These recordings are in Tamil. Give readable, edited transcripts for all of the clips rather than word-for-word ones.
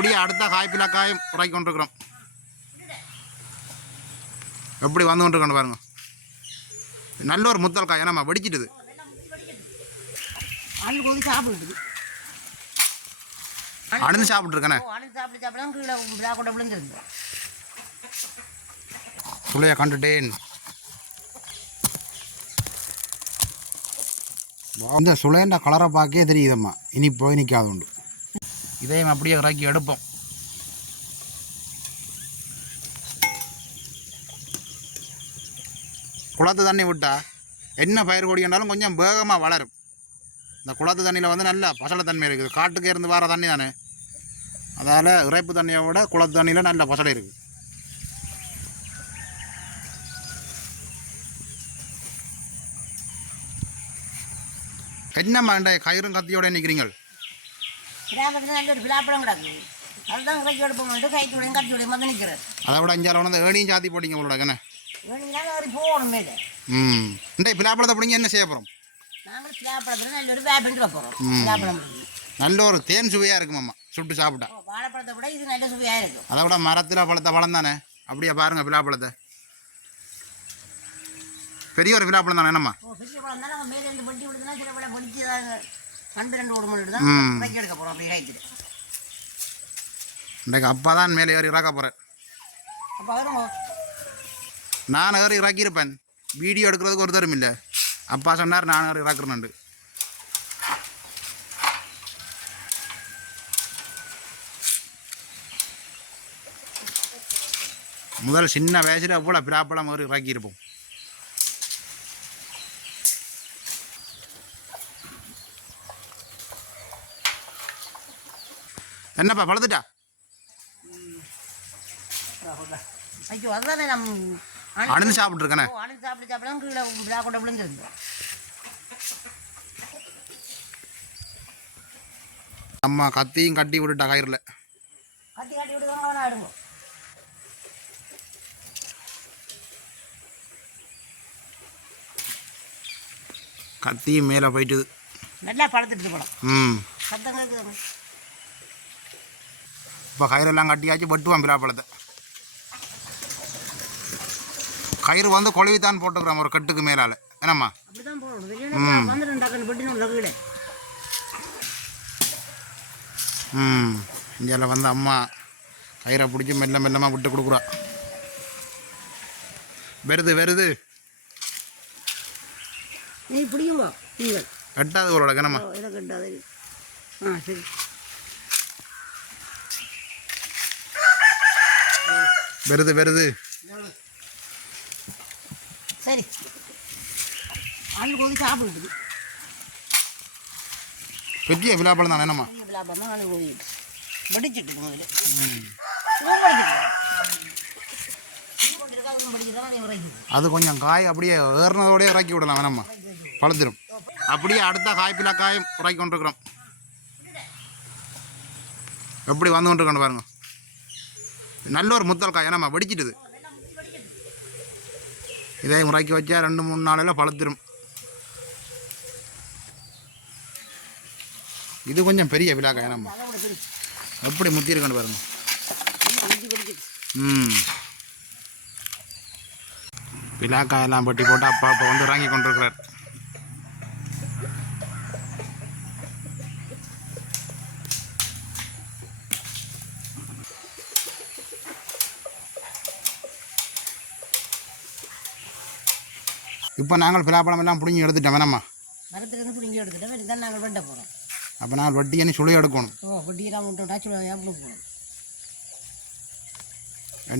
அப்படியே அடுத்த காய்ப்பிலாக்காயும் உரைக்கி கொண்டிருக்கிறோம். எப்படி வந்து கொண்டிருக்கோன்னு பாருங்க. நல்ல ஒரு முத்தல் காய் நம்ம வெடிச்சிட்டுது. அணிந்து சாப்பிட்டுருக்கேனே சுளைய கண்டுட்டேன். இந்த சுளையண்ட கலரை பார்க்கே தெரியுதம்மா. இனி போய் நிற்காது உண்டு. இதையும் அப்படியே இறக்கி எடுப்போம். குளத்து தண்ணி விட்டால் என்ன பயிர் கொடினாலும் கொஞ்சம் வேகமாக வளரும். இந்த குளத்து தண்ணியில் வந்து நல்ல பசலை தன்மை இருக்குது. காட்டுக்கு இருந்து வர தண்ணி தானே, அதால் இறைப்பு தண்ணியை விட குளத்து தண்ணியில் நல்ல பசலை இருக்குது. என்னம்மா இந்த கயிறும் கத்தியோட நிற்கிறீங்க? அதை விட அஞ்சால வந்து ஏணியும் சாத்தி போட்டிங்க உங்களோட கண்ணே. இந்த பிலாப்பழத்தை பிடிங்க என்ன செய்ய போகிறோம்? நல்ல ஒரு தேன் சுவையாக இருக்குமாம்மா சுட்டு சாப்பிட்டா. அதை விட மரத்தில் பழத்தை பழம் தானே. அப்படியே பாருங்கள் பிலாப்பழத்தை. பெரிய ஒரு பிலாப்பழம் தானே என்னம்மா? இன்றைக்கு அப்பா தான் மேலே ஏறி இறக்க போகிறேன். நான் ஏறி இறக்கியிருப்பேன். வீடியோ எடுக்கிறதுக்கு ஒரு தரும் இல்லை. அப்பா சொன்னார் நான் ஏறி இறக்குறேன்னு. முதல் சின்ன வயசில் போல் பிலாப்பழம் ஏறி இறக்கியிருப்போம். என்னப்பா பழுத்துட்டா? அணிந்து சாப்பிட்டுருக்கேனே. அம்மா கத்தியும் கட்டி விட்டுட்டா கயிறுல. கத்தியும் மேலே போயிட்டுது. நல்லா பழுத்துட்டு போலாம். இப்போ கயிறெல்லாம் கட்டியாச்சு வெட்டுவான் பிலாப்பழத்தை. கயிறு வந்து கொழுவித்தான் போட்டுக்கிறோம் ஒரு கட்டுக்கு மேலால். என்னம்மா? இங்கே வந்து அம்மா கயிறை பிடிச்சி மெல்ல மெல்லமாக விட்டு கொடுக்குறா. வருது நீ பிடிக்குங்க. நீங்கள் கட்டாது ஒரு கணம்மா. கட்டாது. சரி வருது சரி. ஆள் போது சாப்பிடுது. பெரிய விழாப்பழம் தானே என்னம்மா? விழாப்பழம் தான் ஆள் போயிட்டு படிச்சுட்டு அது கொஞ்சம் காய் அப்படியே ஏறினதோடய இறக்கி விடலாம் வேணாம்மா, பழுத்துரும். அப்படியே அடுத்த காய்ப்பிலாக்காயும் உறக்கி கொண்டிருக்கிறோம். எப்படி வந்து கொண்டிருக்கோன்னு பாருங்க. நல்ல ஒரு முத்தல் காய் ஏன்னாம்மா வெடிச்சிட்டுது. இதை முறைக்கி வச்சா 2-3 நாளில் பழுத்துரும். இது கொஞ்சம் பெரிய விழாக்காய் ஏன்னாம்மா எப்படி முத்தி இருக்கணும் பாருங்க. விழாக்காயெல்லாம் பட்டி போட்டு அப்பா அப்போ வந்து இறங்கி கொண்டிருக்கிறார். இப்போ நாங்கள் பிலாப்பழம் எல்லாம் பிடுங்கி எடுத்துட்டோம் வேணாம்மா. மரத்துலேருந்து பிடுங்கி எடுத்துட்டோம். இதுதான் நாங்கள் வெட்ட போகிறோம். அப்போ நாங்கள் வெட்டி அணி சுழி எடுக்கணும். வெட்டியெல்லாம் விட்டோம்டா சுழியாக போகணும்.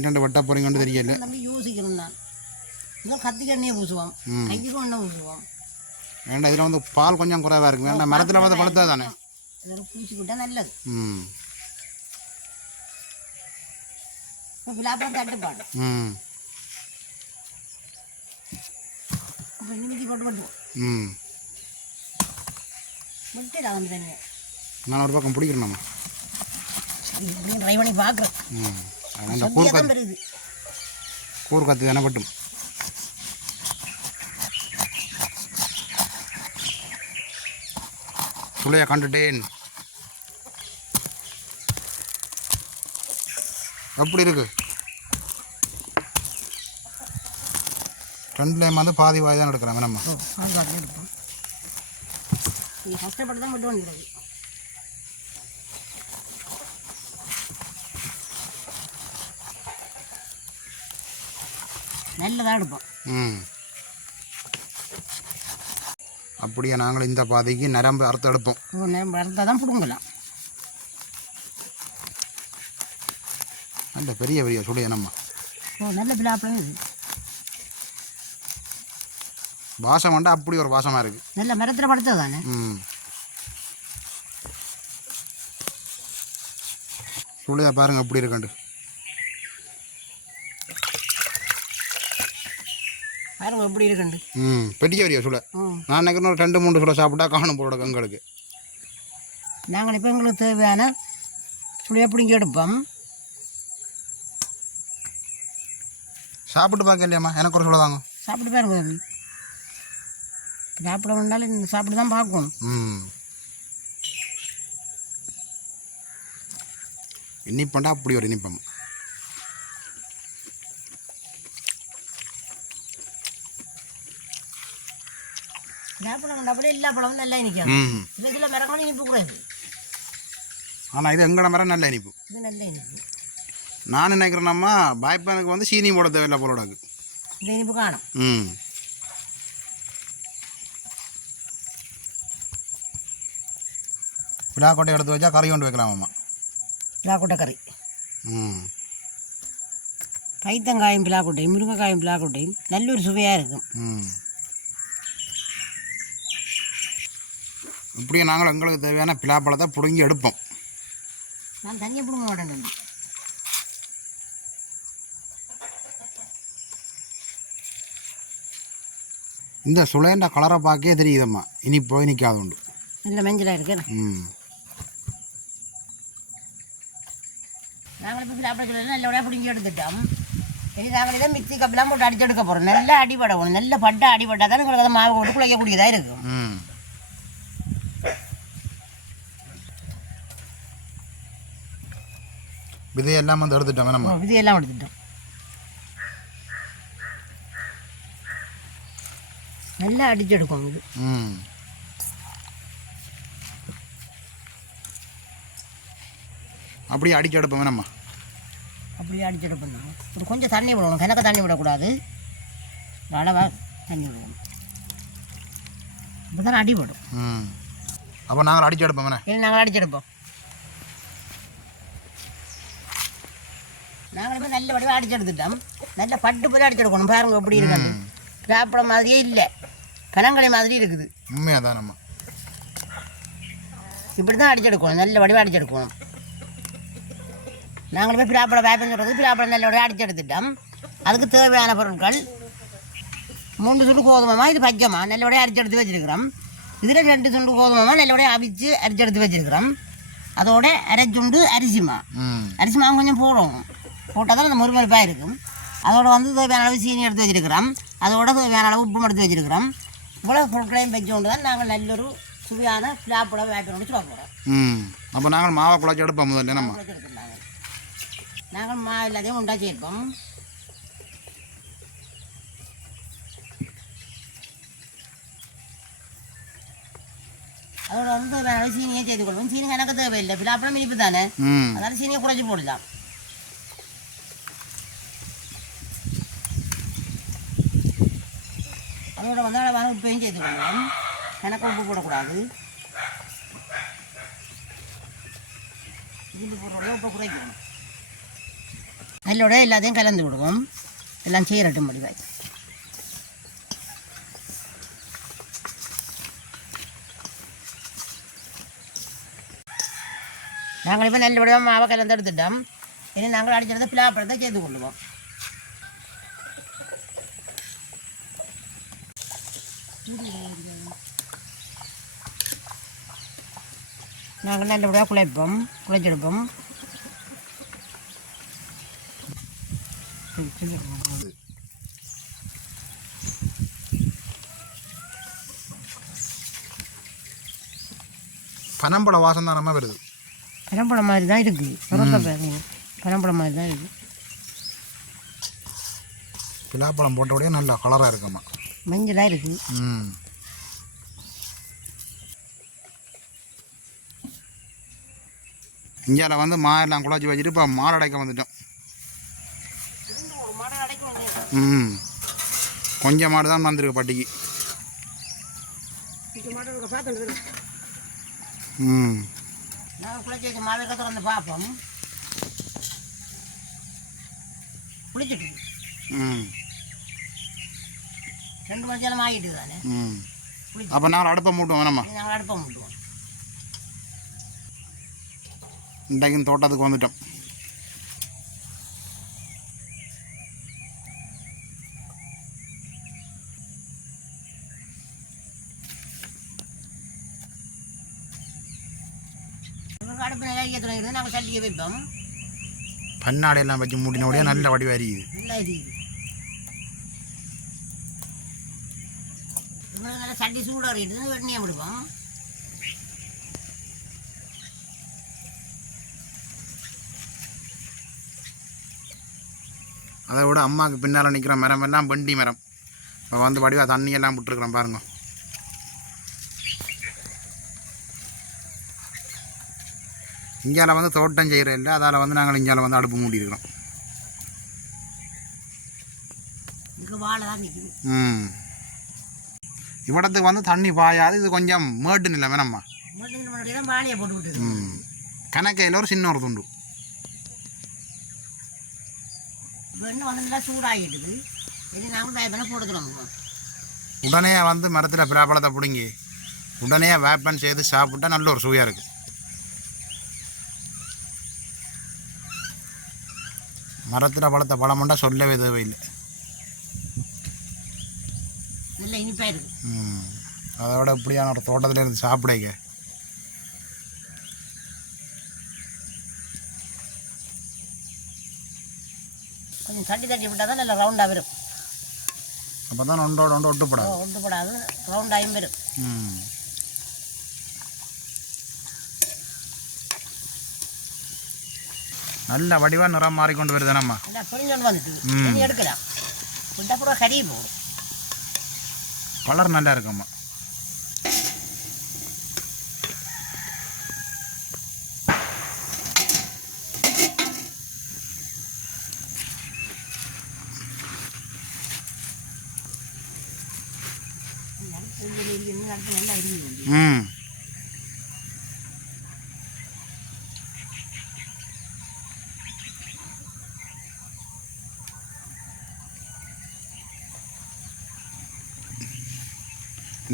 2 வெட்ட போகிறீங்கன்னு தெரியல. தம்பி யோசிக்கணும் தான். இதில் கத்திக்கு எண்ணெயை பூசுவோம், கைக்கும் எண்ணெய் பூசுவோம். வேண்டாம், இதில் வந்து பால் கொஞ்சம் குறைவாக இருக்குது. வேண்டாம், மரத்தில் வந்து பழுத்தா தானே இதில் பூசிக்கிட்டால் நல்லது. பிலாப்பழம் தட்டுப்பாடு. அப்புறம் நிமித்தி போட்டு வெட்டுவோம். வெட்டிடாம தண்ணி நான் ஒரு பக்கம் பிடிக்கிறேன். ட்ரை பண்ணி பார்க்குறேன். கூறு கத்து தானே பட்டும். சுளையை கண்டுட்டேன். எப்படி இருக்கு ரெண்டுலேயும் வந்து பாதி வாய் தான் எடுக்கிறேன் நம்ம எடுப்போம். நீ கஷ்டப்பட்டு தான் மட்டும் வந்துடுது. நல்லதாக எடுப்போம். அப்படியே நாங்கள் இந்த பாதைக்கு நரம்பு அறுத்து எடுப்போம். நரம்பு அறுத்தா தான் பிடுங்கலாம். நல்ல பெரிய பெரிய சுடைய நம்ம நல்ல பிளாப்பழம் இது. வாசம் வேண்டாம், அப்படி ஒரு வாசமாக இருக்குது. நல்ல மரத்தில் படுத்தது தானே. சுளையா பாருங்க எப்படி இருக்குண்டு. பாருங்க எப்படி இருக்குண்டு. பெரிய பெரிய சுளை. நான் நினைக்கிறேன் ஒரு 2-3 சுளை சாப்பிட்டா காணும் போட கங்களுக்கு. நாங்கள் இப்போ எங்களுக்கு தேவையான சுளையை பிடிங்கி எடுப்போம். சாப்பிட்டு பார்க்க இல்லையாம்மா? எனக்கு ஒரு சுளை தாங்க. சாப்பிட்டு பாருங்க. சாப்பிட வேண்டாலும் சாப்பிட்டு தான் பார்க்கணும். இனிப்பண்டா அப்படி ஒரு இனிப்பம். சாப்பிட வேண்டாம் எல்லா பழமும் நல்லா இனிக்கும். சில மரங்களும் இனிப்பு கூடாது. ஆனால் இது எங்கட மரம் நல்ல இனிப்பு. இது நல்ல இனிப்பு. நான் நினைக்கிறேன்னம்மா பாய்ப்பானுக்கு வந்து சீனி போட தேவையில்லை போலோடாக்கு. இந்த இனிப்பு காணும். பிளாக்கொட்டை எடுத்து வச்சா கறி கொண்டு வைக்கலாமாம்மா? பிளாக்கொட்டை கறி. பைத்தங்காயும் பிளாக்கொட்டையும் முருங்கைக்காயும் பிளாக்கொட்டையும் நல்ல ஒரு சுவையாக இருக்கும். இப்படியே நாங்கள் எங்களுக்கு தேவையான பிலாப்பழத்தை பிடுங்கி எடுப்போம். நான் தண்ணியை பிடுங்க மாட்டேன். இந்த சுளையண்ட கலரை பார்க்கே தெரியுதம்மா, இனிப்போ இனிக்காது உண்டு. நல்ல மஞ்சளாக இருக்கு. நாங்கள் இப்போ பிலாப்பழம் நல்லபடியாக பிடிங்கி எடுத்துட்டோம். இனி நாங்கள் இதை மிக்சி கப்பெல்லாம் போட்டு அடிச்சு எடுக்க போகிறோம். நல்லா அடிபடணும். நல்ல பட்டை அடிபட்டால் தான் எங்களுக்கு அதை மாவு போட்டு குழைக்கக்கூடியதாக இருக்கும். விதையெல்லாம் வந்து எடுத்துட்டோம். நம்ம விதையெல்லாம் எடுத்துட்டோம். நல்லா அடிச்சு எடுக்கும் இது. அப்படியே அடிச்சு எடுப்போம். நம்ம அப்படியே அடிச்சு எடுப்போம். ஒரு கொஞ்சம் தண்ணி விடணும். கிணக்க தண்ணி விடக்கூடாது. அளவாக தண்ணி விடணும். இப்போ தான் அடிபடும். அப்போ நாங்கள் அடிச்சு எடுப்போம். இல்லை நாங்கள் அடிச்சு எடுப்போம். நாங்கள் இப்போ நல்ல வடிவாக அடிச்சு எடுத்துட்டோம். நல்ல பட்டு போல அடிச்சு எடுக்கணும். பாருங்க எப்படி இருக்காது. பிளாப்பழம் மாதிரியே இல்லை, கனங்கடை மாதிரி இருக்குது. உண்மையாக தான். நம்ம இப்படி தான் அடிச்சு எடுக்கணும். நல்ல வடிவாக அடிச்சு எடுக்கணும். நாங்கள் போய் பிளாப்பழம் வேப்பம் சொல்கிறது பிளாப்பழம் நல்ல வடிவாக அடிச்சு எடுத்துட்டோம். அதுக்கு தேவையான பொருட்கள் 3 சுண்டு கோதுமைமா, இது பச்சைமா நல்ல வடிவாக அடிச்சு எடுத்து வச்சுருக்கிறோம். இதில் 2 சுண்டு கோதுமைமா நல்ல வடிவாக அவிச்சு அரிச்சு எடுத்து வச்சுருக்கிறோம். அதோட 1/2 சுண்டு அரிசிமா. அரிசிமா கொஞ்சம் போடணும். போட்டால் தான் அந்த முறுமுறுப்பாக இருக்கும். அதோட வந்து தேவையான அளவு சீனி எடுத்து வச்சுருக்கிறோம். அதோட தேவையான அளவு உப்பும் எடுத்து வச்சுருக்கிறோம். இவ்வளோ பொருட்களையும் வச்சு கொண்டு தான் நாங்கள் நல்லொரு சுவையான பிளாப்பழம் வேப்பனோடு சொல்ல போகிறோம். அப்போ நாங்கள் மாவை குழச்சி எடுப்போம். முதல்ல நம்ம நாங்கள் மாவு எல்லாத்தையும் உண்டாச்சி எடுப்போம். அதோட வந்து தேவையான அளவு சீனியை செய்து கொள்வோம். சீனி எனக்கு தேவையில்லை, பிளாப்பழம் இனிப்பு தானே, அதனால சீனியை குறைச்சி போடலாம். அதோட வந்து அளவான உப்பையும் சேர்த்து கொள்வோம். எனக்கு உப்பு போடக்கூடாது. இஞ்சி போடுறோட உப்பை குறைக்கணும். நல்லோட எல்லாத்தையும் கலந்து விடுவோம். எல்லாம் சீரட்டும் முடிவாய். நாங்கள் இப்போ நல்ல விடமாக மாவை கலந்து எடுத்துட்டோம். இனி நாங்கள் அடிச்சிருந்த பிளாப்பழத்தை சேர்த்து கொள்ளுவோம். நாங்கள் நல்லபடியாக குழைச்செடுப்போம். பனம்பழ வாசம் தான் நம்ம வருது. பனம்பழம் மாதிரி தான் இருக்குது. பனம்பழம் மாதிரி தான் இருக்குது. பிலாப்பழம் போட்டோடய நல்லா கலராக இருக்குமா, மஞ்சளாக இருக்குது. இந்தியாவில் வந்து மாடெல்லாம் குழச்சி வச்சுட்டு இப்போ மாடு அடைக்க வந்துட்டோம். கொஞ்சம் மாடு தான் வந்துருக்கு பட்டிக்கு. நாங்கள் குளிச்சு வச்சு மாடு திறந்து பார்ப்போம். குளிச்சுட்டு 2 மணி நேரம் ஆகிட்டு தானே. அப்போ நாங்கள் அடுப்பை மூட்டுவோம் வேணாமா? நாங்கள் அடுப்பை மூட்டுவோம். இன்றைக்கும் தோட்டத்துக்கு வந்துட்டோம். அடுப்பு நிறைய தொடங்கிடுது. நாங்கள் சட்டியை வைப்போம். பன்னாடையெல்லாம் வச்சு மூட்டினோடய நல்ல வடிவாக இருக்குது. நல்லா இருக்குது. நல்லா சட்டி சூடாக இருக்குது. வெண்ணியை விடுவோம். அதை விட அம்மாவுக்கு பின்னால் நிற்கிற மரம் எல்லாம் வண்டி மரம். இப்போ வந்து வடிவாக தண்ணியெல்லாம் விட்டுருக்குறோம் பாருங்க. இந்தியாவில் வந்து தோட்டம் செய்கிற இல்லை, அதால் வந்து நாங்கள் இந்தியாவில் வந்து அடுப்பு மூட்டியிருக்கிறோம். வாழை தான் நிற்குது. இவ்விடத்துக்கு வந்து தண்ணி பாயாது. இது கொஞ்சம் மேட்டு நிலை வேணாம்மா. வாழையை போட்டு விட்டு கணக்கையில் ஒரு சின்ன ஒரு துண்டு வெண்ணெய் வந்து நல்லா சூடாகிட்டுது. இது நாங்கள் வேப்பனை போட்டுக்கிறோம். உடனே வந்து மரத்தில் பிராப்பழத்தை பிடுங்கி உடனே வேப்பன் செய்து சாப்பிட்டா நல்ல ஒரு சுவையாக இருக்குது. மரத்தில் பழத்தை பழமுண்டா சொல்லவே தேவையில்லை. நல்ல இனிப்பாக இருக்குது. அதோட இப்படியான ஒரு தோட்டத்தில் இருந்து சாப்பிடுங்க. கொஞ்சம் தட்டி தட்டி விட்டால் தான் நல்லா ரவுண்டாக வரும். அப்போ தான் ஒன்றோட ஒன்று ஒட்டுப்படாது. ஒட்டுப்படாது, ரவுண்டாகவும் வரும். நல்ல வடிவாக நிறம் மாறிக்கொண்டு வருது நம்ம. நல்லா பொரிஞ்சொன்று வந்துட்டு எடுக்கலாம். விட்டப்புறம் கறி போகும். கலர் நல்லா இருக்கும்மா.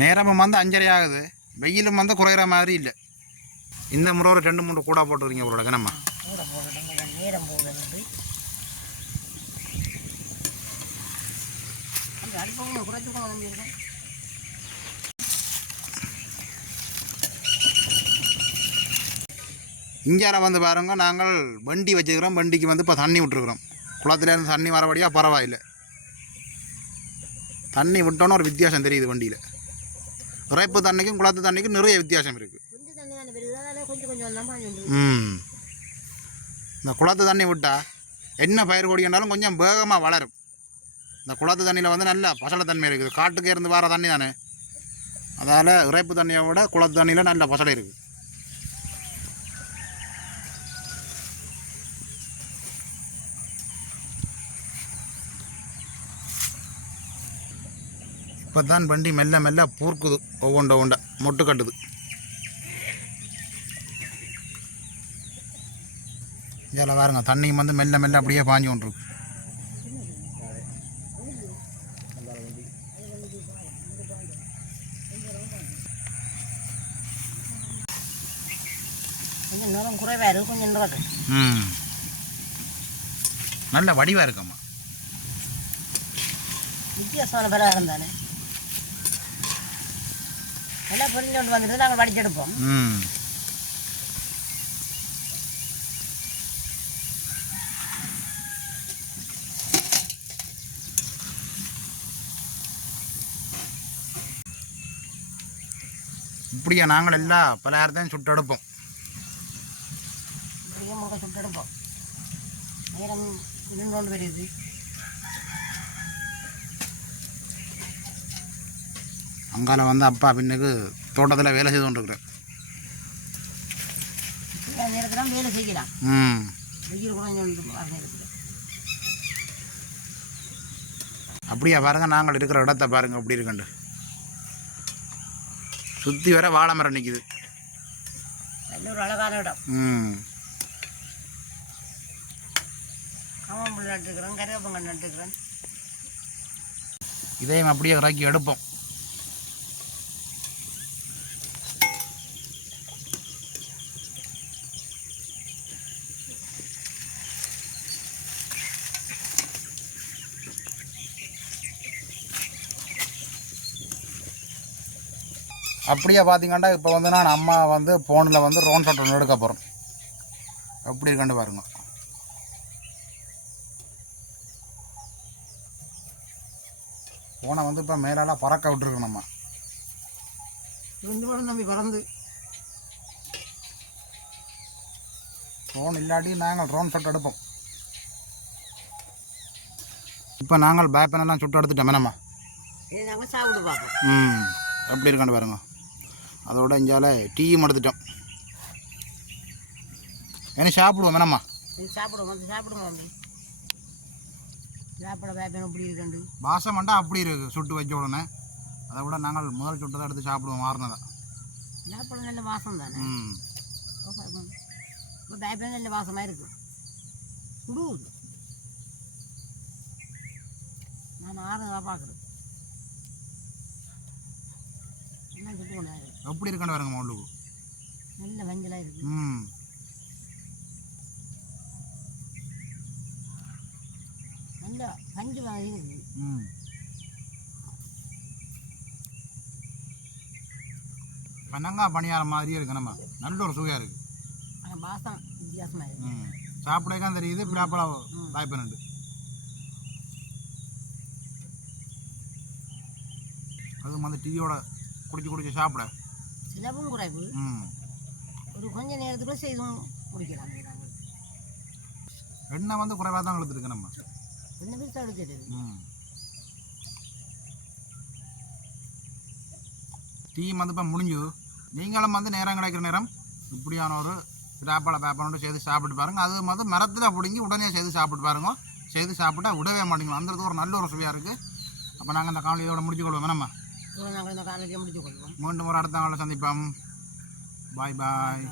நேரமும் வந்து 5:30 ஆகுது. வெயிலும் வந்து குறைகிற மாதிரி இல்லை. இந்த முறை ஒரு 2-3 கூட போட்டுருக்கீங்க உங்களோட கணம்மா. நேரம் போகுது. இஞ்சால வந்து பாருங்க, நாங்கள் வண்டி வச்சுக்கிறோம். வண்டிக்கு வந்து இப்போ தண்ணி விட்டுருக்குறோம். குளத்துலேருந்து தண்ணி வரபடியாக பரவாயில்லை. தண்ணி விட்டோன்னு ஒரு வித்தியாசம் தெரியுது வண்டியில். இறைப்பு தண்ணிக்கும் குளத்து தண்ணிக்கும் நிறைய வித்தியாசம் இருக்குது. இந்த குளத்து தண்ணி விட்டால் என்ன பயிர் கொடினாலும் கொஞ்சம் வேகமாக வளரும். இந்த குளத்து தண்ணியில் வந்து நல்ல பசலைத்தன்மை இருக்குது. காட்டுக்கே இருந்து வர தண்ணி தானே, அதால் இறைப்பு தண்ணியை விட குளத்து தண்ணியில் நல்ல பசலை இருக்குது. இப்போ தான் வண்டி மெல்ல மெல்ல பூர்க்குது. ஒவ்வொண்டை மொட்டு கட்டுது. இதில் பாருங்க, தண்ணி வந்து மெல்ல மெல்ல அப்படியே பாஞ்சு கொண்டிருக்கு. கொஞ்சம் நேரம் குறைவாக இருக்குது, கொஞ்சம் நேரம் நல்ல வடிவாக இருக்கும்மா. வித்தியாசமான பலகாரம் தானே. எல்லாம் பொரிஞ்சு கொண்டு வந்துட்டு நாங்கள் வடிச்செடுப்போம். இப்படியா நாங்கள் எல்லா பலகாரத்தையும் சுட்டெடுப்போம். இப்படியே முழுக்க சுட்டெடுப்போம். நேரம் 2 வருது. அங்கால வந்து அப்பா பின்னுக்கு தோட்டத்தில் வேலை செய்து கொண்டிருக்கிறேன். நேரத்தில் வேலை செய்யலாம். வெயில் கூட நேரத்தில் அப்படியா பாருங்கள், நாங்கள் இருக்கிற இடத்த பாருங்கள் அப்படி இருக்குண்டு. சுற்றி வர வாழை மரம் நிற்கிது. நல்ல ஒரு அழகான இடம். காமம்புல் நட்டுக்கிறேன், கருவேப்பங்கல் நட்டுக்கிறேன். இதையும் அப்படியே இறக்கி எடுப்போம். அப்படியே பார்த்தீங்கன்னா இப்போ வந்து நான் அம்மா வந்து ஃபோனில் வந்து ரோன் ஷாட் ஒன்று எடுக்க போகிறோம். எப்படி இருக்காண்டு பாருங்க. ஃபோனை வந்து இப்போ மேலால பறக்க விட்டுருக்கோம் நம்ம. 2 படம் தம்பி பறந்து. ஃபோன் இல்லாட்டி நாங்கள் ரோன் ஷாட் எடுப்போம். இப்போ நாங்கள் பேப்பனெல்லாம் சுட்டு எடுத்துட்டோமே நம்ம. இது நாங்கள் சாப்பிட்டு பார்ப்போம். எப்படி இருக்காண்டு பாருங்க. அதோட இஞ்சால டீயும் எடுத்துட்டோம். ஏன்னா சாப்பிடுவோம் வேணாம்மா. சாப்பிடுவோம் மம்மி. சாப்பிட வேப்பன் எப்படி இருக்குண்டு பாசம் மண்டா அப்படி இருக்குது சுட்டு வைக்க உடனே. அதை விட நாங்கள் முதல் சுட்டு தான் எடுத்து சாப்பிடுவோம் மாறினதான். சாப்பிட நல்ல வாசம் தானே. இப்போ வேப்பன் நல்ல வாசமாக இருக்குது. சுடுவது நான் ஆறுதலாக பார்க்குறேன். எப்படி இருக்கான்னு பாருங்க உள்ளுக்கு. நல்ல மஞ்சளாக இருக்கு. நல்ல பஞ்சு மாதிரி இருக்கு. பனங்காய் பணியாரம் மாதிரியே இருக்கு நம்ம. நல்ல ஒரு சுவையாக இருக்கு. வாசம் வித்தியாசமாக இருக்கு. சாப்பிடதான் தெரியுது. பிளாப்பழம் வாய்ப்பு. அதுவும் வந்து டீயோட குடிச்சு சாப்பிட சிலவும் குறைவு. ஒரு கொஞ்ச நேரத்துக்குள்ள செய்தும் குடிக்கலாம். எண்ணெய் வந்து குறைவாக தான் எடுத்துருக்கு நம்ம. எண்ணெய் பெருசாக எடுத்துட்டு டீ வந்து இப்போ முடிஞ்சு. நீங்களும் வந்து நேரம் கிடைக்கிற நேரம் இப்படியான ஒரு பிராப்பழ பேப்பரோடு செய்து சாப்பிட்டு பாருங்கள். அது வந்து மரத்தில் பிடிங்கி உடனே செய்து சாப்பிட்டு பாருங்க. செய்து சாப்பிட்டா விடவே மாட்டேங்களா. அந்த ஒரு நல்ல ஒரு சுவையாக இருக்குது. அப்போ நாங்கள் இந்த காலையோட முடிச்சு கொள்வோம் நம்ம. நாங்கள் இந்த காலையிலேயே முடிச்சு கொள்வோம். மீண்டும் ஒரு அடுத்த நாளில் சந்திப்போம். பாய் பாய்.